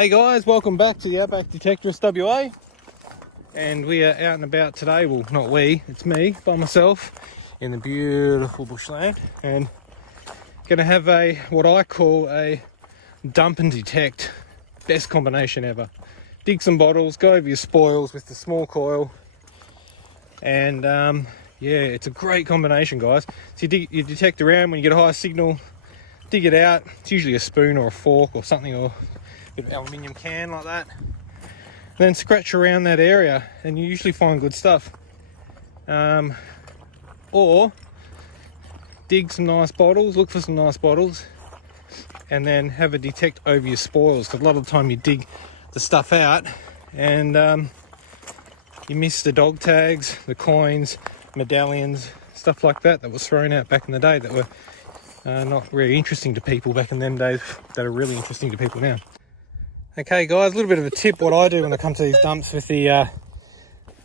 Hey guys, welcome back to the Outback Detectorist WA, and we are out and about today. Well, not we, it's me by myself in the beautiful bushland, and gonna have what I call a dump and detect. Best combination ever. Dig some bottles, go over your spoils with the small coil, and yeah, it's a great combination, guys. So you detect around when you get a high signal, dig it out. It's usually a spoon or a fork or something, or a bit of aluminium can like that. Then scratch around that area and you usually find good stuff. Or dig some nice bottles, look for some nice bottles, and then have a detect over your spoils, because a lot of the time you dig the stuff out and you miss the dog tags, the coins, medallions, stuff like that was thrown out back in the day that were not really interesting to people back in them days, that are really interesting to people now. Okay guys, a little bit of a tip. What I do when I come to these dumps with the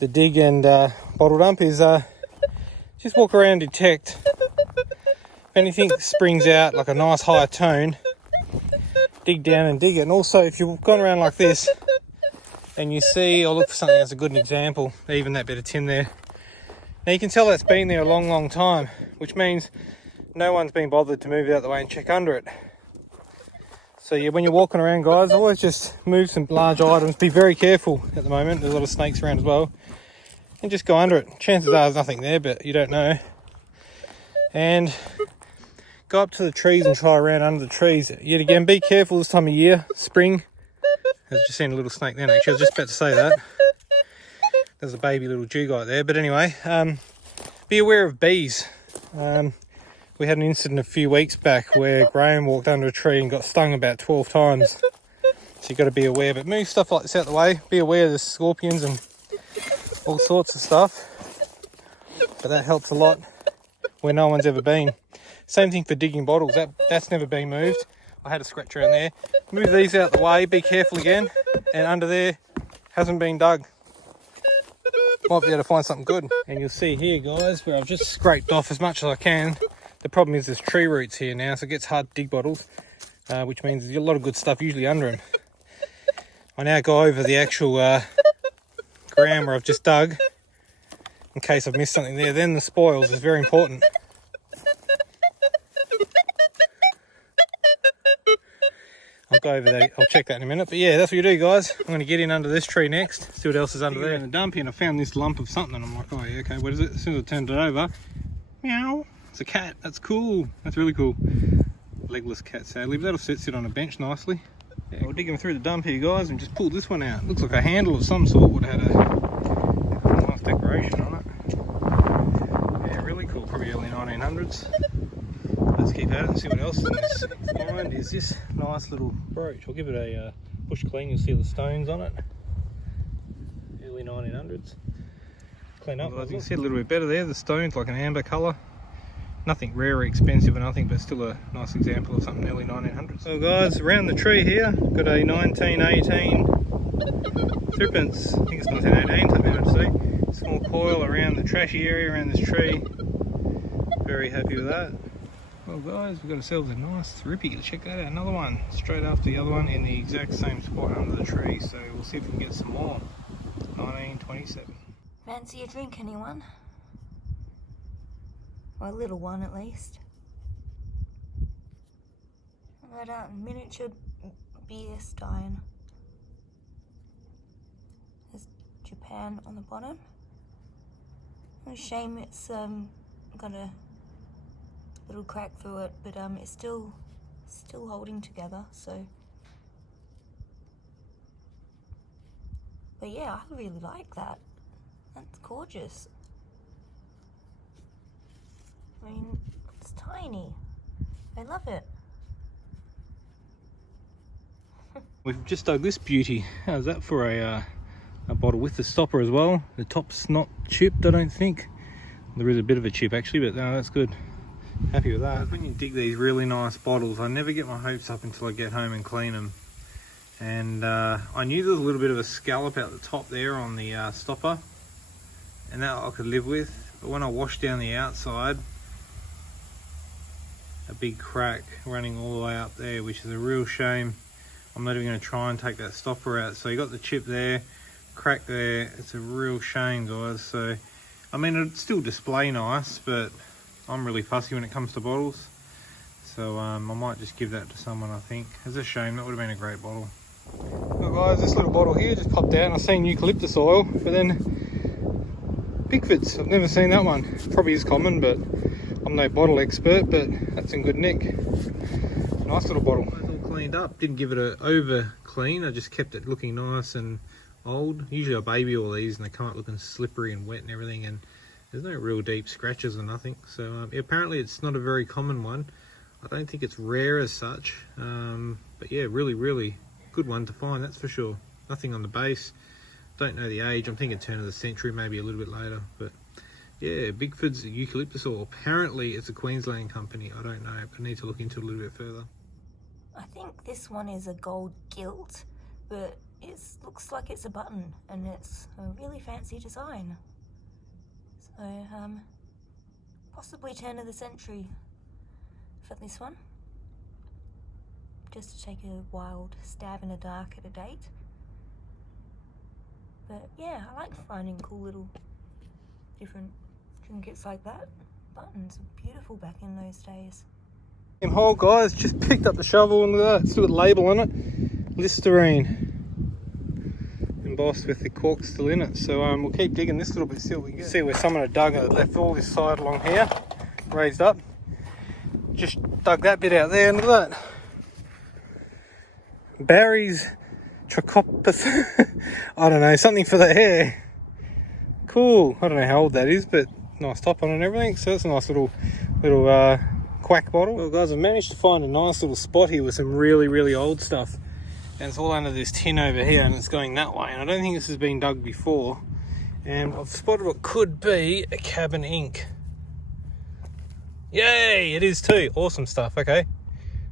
dig and bottle dump is just walk around, detect. If anything springs out like a nice high tone, dig down and dig it. And also if you've gone around like this and you see, or look for something that's a good example, even that bit of tin there. Now you can tell that's been there a long, long time, which means no one's been bothered to move it out the way and check under it. So yeah, when you're walking around, guys, always just move some large items. Be very careful at the moment. There's a lot of snakes around as well. And just go under it. Chances are there's nothing there, but you don't know. And go up to the trees and try around under the trees. Yet again, be careful this time of year, spring. I've just seen a little snake then, actually. I was just about to say that. There's a baby little dugite there. But anyway, be aware of bees. We had an incident a few weeks back where Graham walked under a tree and got stung about 12 times. So you've got to be aware, but move stuff like this out the way. Be aware of the scorpions and all sorts of stuff. But that helps a lot where no one's ever been. Same thing for digging bottles. That's never been moved. I had a scratch around there. Move these out the way, be careful again. And under there, hasn't been dug. Might be able to find something good. And you'll see here, guys, where I've just scraped off as much as I can. The problem is there's tree roots here now, so it gets hard to dig bottles, which means there's a lot of good stuff usually under them. I now go over the actual ground where I've just dug, in case I've missed something there. Then the spoils is very important. I'll go over that, I'll check that in a minute. But yeah, that's what you do, guys. I'm going to get in under this tree next, see what else is under there. In the dump here, and I found this lump of something, and I'm like, oh yeah, okay, what is it? As soon as I turned it over, meow. It's a cat. That's cool. That's really cool. Legless cat, sadly, but that'll sit on a bench nicely. Yeah, we're digging through the dump here, guys, and just pulled this one out. Looks like a handle of some sort. Would have had a nice decoration on it. Yeah, really cool. Probably early 1900s. Let's keep at it and see what else in this find. Is this nice little brooch. I'll give it a bush clean. You'll see the stones on it. Early 1900s. Clean up. As you can see a little bit better there. The stone's like an amber colour. Nothing rare or expensive or nothing, but still a nice example of something early 1900s. So guys, around the tree here, got a 1918 threepence, I think it's 1918, something I'd say. Small coil around the trashy area around this tree. Very happy with that. Well guys, we've got ourselves a nice thrippy. Check that out, another one straight after the other one in the exact same spot under the tree. So we'll see if we can get some more. 1927. Fancy a drink, anyone? Or a little one at least. I've got a miniature beer stein. There's Japan on the bottom. It's a shame it's got a little crack through it, but it's still holding together. So, but yeah, I really like that. That's gorgeous. I mean, it's tiny. I love it. We've just dug this beauty. How's that for a bottle with the stopper as well? The top's not chipped, I don't think. There is a bit of a chip actually, but no, that's good. Happy with that. When you dig these really nice bottles, I never get my hopes up until I get home and clean them. And I knew there was a little bit of a scallop out the top there on the stopper, and that I could live with. But when I washed down the outside, a big crack running all the way up there, which is a real shame. I'm not even going to try and take that stopper out. So you got the chip there, crack there. It's a real shame, guys. So I mean, it'd still display nice, but I'm really fussy when it comes to bottles. So I might just give that to someone, I think. It's a shame, that would have been a great bottle. Well guys, this little bottle here just popped out and I've seen eucalyptus oil, but then Bigfoots, I've never seen that one. Probably is common, but I'm no bottle expert, but that's in good nick. Nice little bottle. It's all cleaned up, didn't give it an over clean, I just kept it looking nice and old. Usually I baby all these and they come up looking slippery and wet and everything, and there's no real deep scratches or nothing. So apparently it's not a very common one. I don't think it's rare as such, but yeah, really good one to find, that's for sure. Nothing on the base, don't know the age, I'm thinking turn of the century, maybe a little bit later, but yeah, Bigfoot's eucalyptus oil. Apparently it's a Queensland company, I don't know, but I need to look into it a little bit further. I think this one is a gold gilt, but it looks like it's a button and it's a really fancy design. So possibly turn of the century for this one, just to take a wild stab in the dark at a date. But yeah, I like finding cool little different trinkets like that. Buttons are beautiful back in those days. Hole guys, just picked up the shovel and look at that, still got the label on it, Listerine, embossed with the cork still in it. So we'll keep digging this little bit, see what we get. See where someone had dug and left all this side along here, raised up. Just dug that bit out there and look at that. Barry's Trichopus. I don't know, something for the hair. Cool. I don't know how old that is, but nice top on and everything. So that's a nice little quack bottle. Well guys, I've managed to find a nice little spot here with some really old stuff. And it's all under this tin over here and it's going that way. And I don't think this has been dug before. And I've spotted what could be a cabin ink. Yay, it is too. Awesome stuff. Okay,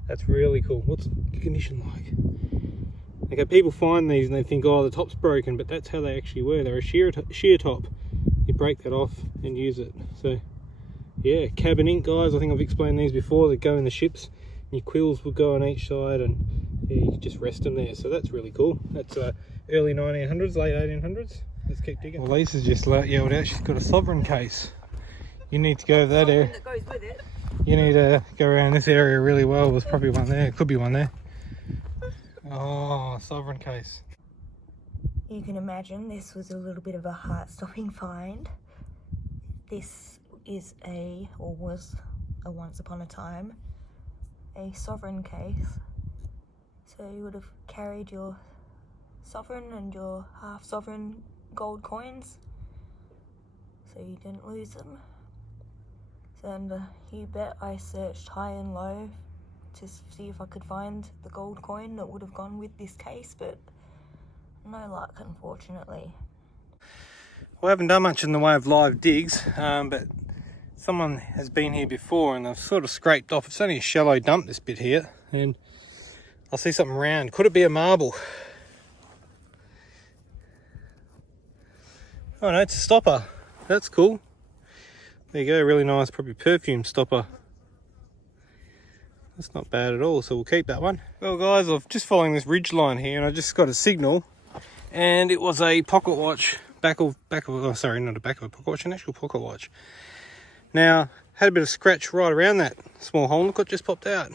that's really cool. What's the condition like? Okay, people find these and they think, oh, the top's broken, but that's how they actually were. They're a shear top. You break that off and use it. So yeah, cabin ink, guys. I think I've explained these before. They go in the ships and your quills will go on each side, and yeah, you can just rest them there. So that's really cool. That's early 1900s, late 1800s. Let's keep digging. Well, Lisa's just yelled out she's got a sovereign case. You need to go over that area. That goes with it. You need to go around this area really well. There's probably one there. Could be one there. Oh, sovereign case. You can imagine this was a little bit of a heart-stopping find. This is or was a once upon a time, a sovereign case. So you would have carried your sovereign and your half-sovereign gold coins, so you didn't lose them. And you bet I searched high and low to see if I could find the gold coin that would have gone with this case, but no luck, unfortunately. Well, I haven't done much in the way of live digs, but someone has been here before and they've sort of scraped off. It's only a shallow dump, this bit here, and I'll see something round. Could it be a marble? Oh no, it's a stopper. That's cool. There you go, really nice, probably perfume stopper. That's not bad at all, so we'll keep that one. Well guys, I'm just following this ridge line here and I just got a signal, and it was a pocket watch, oh sorry, not a back of a pocket watch, an actual pocket watch. Now, had a bit of scratch right around that small hole, look what just popped out.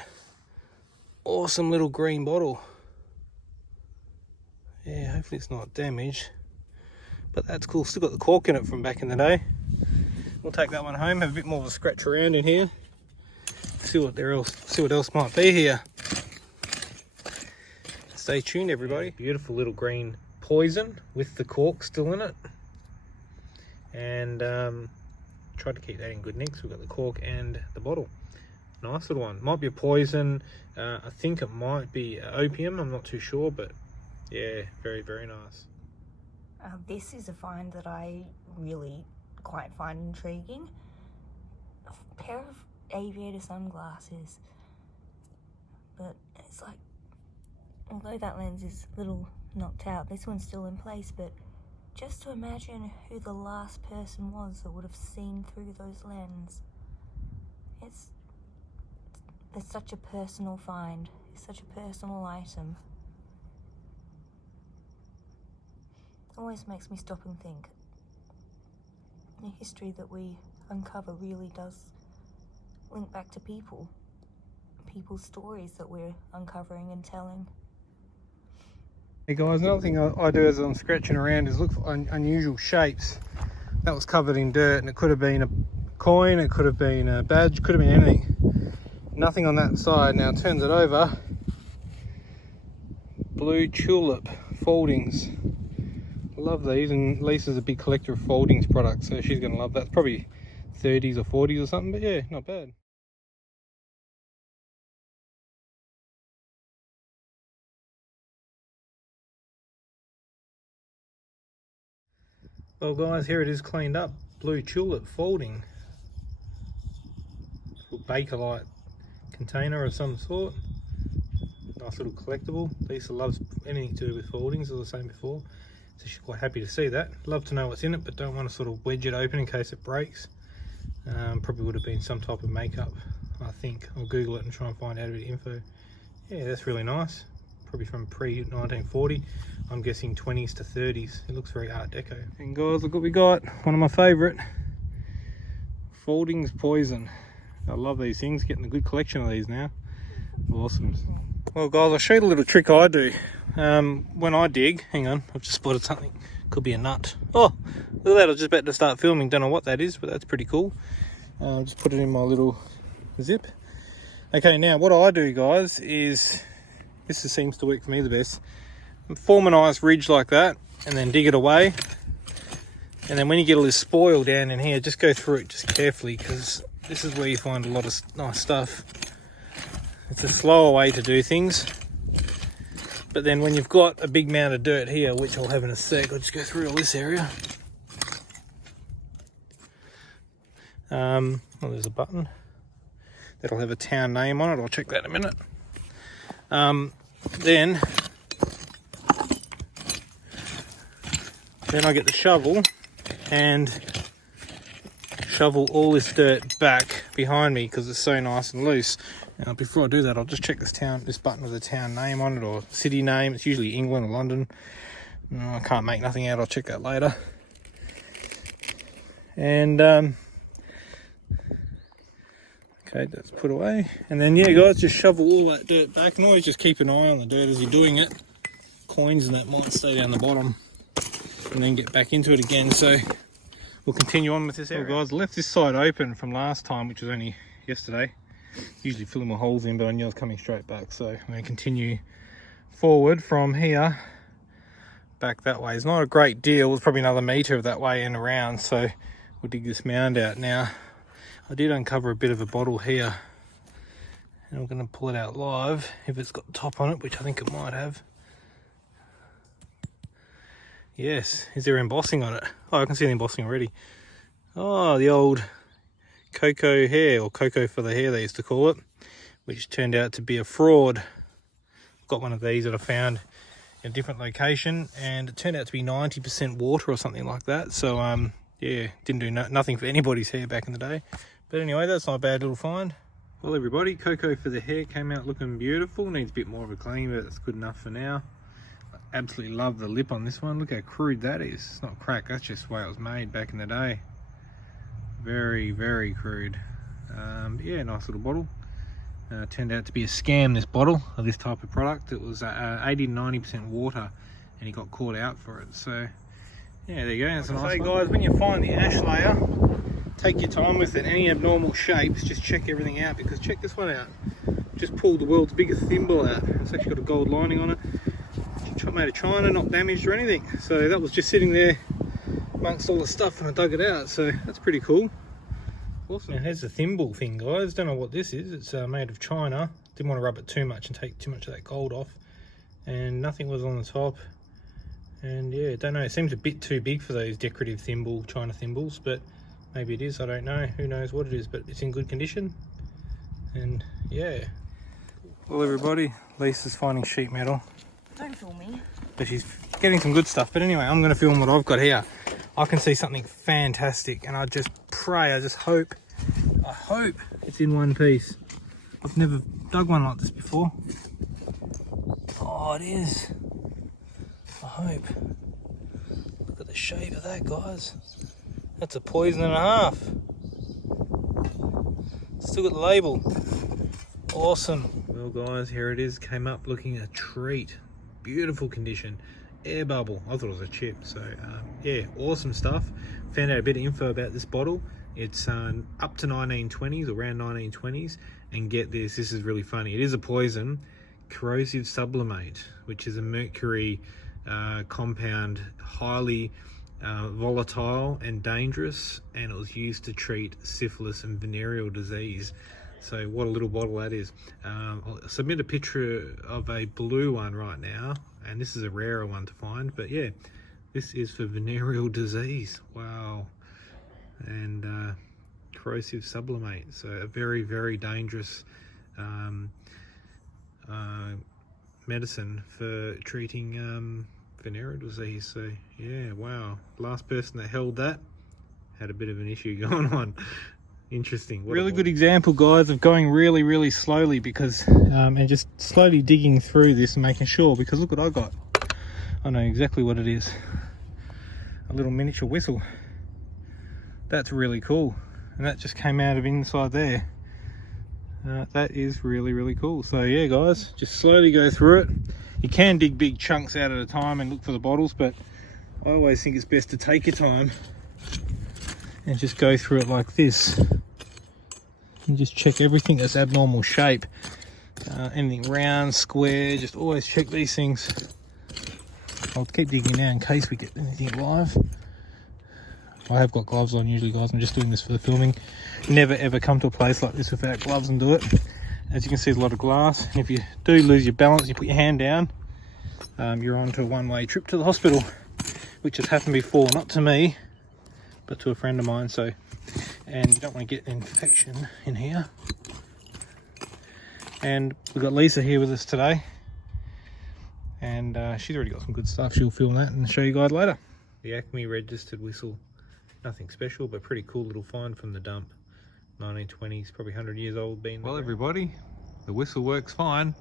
Awesome little green bottle. Yeah, hopefully it's not damaged, but that's cool, still got the cork in it from back in the day. We'll take that one home, have a bit more of a scratch around in here. See what else might be here. Stay tuned, everybody. Beautiful little green poison with the cork still in it. And tried to keep that in good nick, so we've got the cork and the bottle. Nice little one. Might be a poison. I think it might be opium, I'm not too sure, but yeah, very nice. This is a find that I really quite find intriguing. A pair of aviator sunglasses, but it's like, although that lens is a little knocked out, this one's still in place. But just to imagine who the last person was that would have seen through those lenses. It's such a personal find, it's such a personal item. always makes me stop and think. The history that we uncover really does link back to people's stories that we're uncovering and telling. Hey guys, another thing I do as I'm scratching around is look for unusual shapes. That was covered in dirt, and it could have been a coin, it could have been a badge, could have been anything. Nothing on that side. Now turns it over. Blue tulip foldings. I love these, and Lisa's a big collector of foldings products, so she's going to love that. It's probably 30s or 40s or something, but yeah, not bad. Well guys, here it is cleaned up. Blue tulip folding. Little Bakelite container of some sort. Nice little collectible. Lisa loves anything to do with foldings, as I was saying before. So she's quite happy to see that. Love to know what's in it, but don't want to sort of wedge it open in case it breaks. Probably would have been some type of makeup, I think. I'll Google it and try and find out a bit of info. Yeah, that's really nice. Probably from pre-1940. I'm guessing 20s to 30s. It looks very Art Deco. And guys, look what we got. One of my favourite. Foldings Poison. I love these things. Getting a good collection of these now. Awesome. Well guys, I'll show you the little trick I do. When I dig, hang on, I've just spotted something. Could be a nut. Oh, look at that. I was just about to start filming. Don't know what that is, but that's pretty cool. Just put it in my little zip. Okay, now what I do, guys, is this seems to work for me the best. Form a nice ridge like that, and then dig it away. And then when you get all this spoil down in here, just go through it just carefully, because this is where you find a lot of nice stuff. It's a slower way to do things. But then when you've got a big mound of dirt here, which I'll have in a sec, I'll just go through all this area. Well, there's a button. That'll have a town name on it. I'll check that in a minute. Then I get the shovel and shovel all this dirt back behind me because it's so nice and loose. Now before I do that, I'll just check this button with a town name on it or city name. It's usually England or London. I can't make nothing out. I'll check that later. And okay, that's put away. And then yeah guys, just shovel all that dirt back, and always just keep an eye on the dirt as you're doing it. Coins and that might stay down the bottom, and then get back into it again. So we'll continue on with this area. Well guys, left this side open from last time, which was only yesterday. Usually filling my holes in, but I knew I was coming straight back, so I'm going to continue forward from here back that way. It's not a great deal. It's probably another metre of that way and around, so we'll dig this mound out. Now I did uncover a bit of a bottle here, and I'm going to pull it out live if it's got the top on it, which I think it might have. Yes, is there embossing on it? Oh, I can see the embossing already. Oh, the old cocoa hair, or cocoa for the hair they used to call it, which turned out to be a fraud. I've got one of these that I found in a different location, and it turned out to be 90% water or something like that. So yeah, didn't do nothing for anybody's hair back in the day. But anyway, that's not a bad little find. Well everybody, cocoa for the hair came out looking beautiful. Needs a bit more of a clean, but it's good enough for now. I absolutely love the lip on this one. Look how crude that is. It's not cracked, that's just the way it was made back in the day. Very, very crude. Yeah, nice little bottle. Turned out to be a scam, this bottle of this type of product. It was 80 to 90% water, and he got caught out for it. So yeah, there you go. That's a nice one. Guys, when you find the ash layer, take your time with it. Any abnormal shapes, just check everything out, because check this one out. Just pulled the world's biggest thimble out. It's actually got a gold lining on it. Made of China, not damaged or anything. So that was just sitting there amongst all the stuff when I dug it out. So that's pretty cool. Awesome. Now here's the thimble thing, guys. Don't know what this is. It's made of China. Didn't want to rub it too much and take too much of that gold off. And nothing was on the top. And yeah, don't know. It seems a bit too big for those decorative China thimbles, but maybe it is. I don't know. Who knows what it is, but it's in good condition. And yeah. Well, everybody, Lisa's finding sheet metal. Don't film me. But she's getting some good stuff. But anyway, I'm going to film what I've got here. I can see something fantastic, and I just pray, I hope it's in one piece. I've never dug one like this before. Oh, it is. I hope. shape of that, guys. That's a poison and a half. Still got the label. Awesome. Well guys, here it is. Came up looking a treat. Beautiful condition. Air bubble. I thought it was a chip. So yeah, awesome stuff. Found out a bit of info about this bottle. It's up to 1920s, around 1920s. And get this, this is really funny. It is a poison. Corrosive sublimate, which is a mercury compound, highly volatile and dangerous, and it was used to treat syphilis and venereal disease. So what a little bottle that is. I'll submit a picture of a blue one right now, and this is a rarer one to find, but yeah, this is for venereal disease. Wow. And corrosive sublimate, so a very, very dangerous medicine for treating venereal disease. So yeah, wow, last person that held that had a bit of an issue going on. Interesting. Really good example, guys, of going really, really slowly, because and just slowly digging through this and making sure, because look what I got. I know exactly what it is. A little miniature whistle. That's really cool, and that just came out of inside there. That is really, really cool. So yeah guys, just slowly go through it. You can dig big chunks out at a time and look for the bottles, but I always think it's best to take your time and just go through it like this and just check everything that's abnormal shape. Anything round, square, just always check these things. I'll keep digging now in case we get anything live. I have got gloves on usually, guys. I'm just doing this for the filming. Never ever come to a place like this without gloves and do it. As you can see, there's a lot of glass. And if you do lose your balance, you put your hand down, you're on to a one-way trip to the hospital, which has happened before, not to me, but to a friend of mine. So, and you don't want to get an infection in here. And we've got Lisa here with us today, and she's already got some good stuff. She'll film that and show you guys later. The Acme registered whistle. Nothing special, but pretty cool little find from the dump. 1920s, probably 100 years old. Well, everybody, the whistle works fine.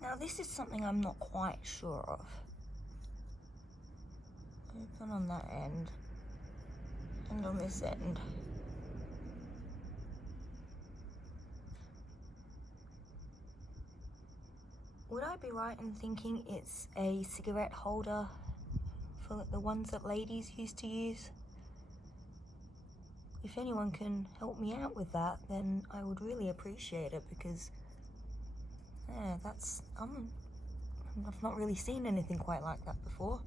Now this is something I'm not quite sure of. Open on that end and on this end. Would I be right in thinking it's a cigarette holder for the ones that ladies used to use? If anyone can help me out with that, then I would really appreciate it, because yeah, I've not really seen anything quite like that before.